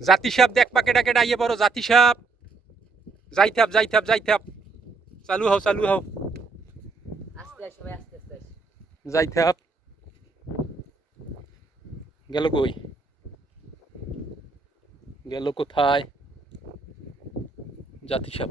জাতি সাপ দেখ পাকেটা কেডা ইয়ে পড়ো, জাতি সাপ। যাই থাপ যাই থাপ চালু হও চালু হও। আস্তে আস্তে আস্তে আস্তে যাই থাপ। গেল কই? গেল কোথায়? জাতি সাপ।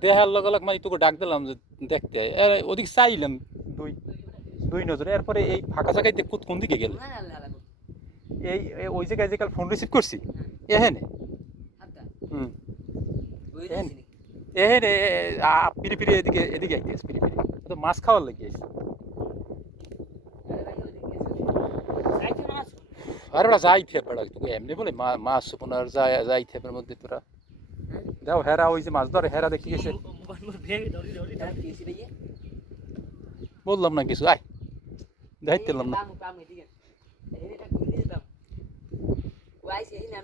দেখার লগে লগ মানে তোকে ডাক দিলাম যে দেখতে ওদিক চাইলাম। দুই দুই নজরে। এরপরে এই ফাঁকা জায়গায় দেখ কোন- কোন দিকে গেল। এই এই- ওই জায়গায় যে কাল ফোন রিসিভ করছি হ্যাঁ, এহেনে হাতটা। হুম। নাকি? পিড়ি পিড়ি এদিকে এদিকে আইতে আছে পিড়ি পিড়ি। তো মাছ খাওয়ার লেগে আছে আরে ওরা যাই থে বেড়া তোকে এমনি বলে মা- মাছ সুপনার যাই যাই থেপের মধ্যে তোরা। দাও হেরা ওই যে মাছ ধরে হেরা দেখি গেছে? বললাম না কিছু আয়। এই না,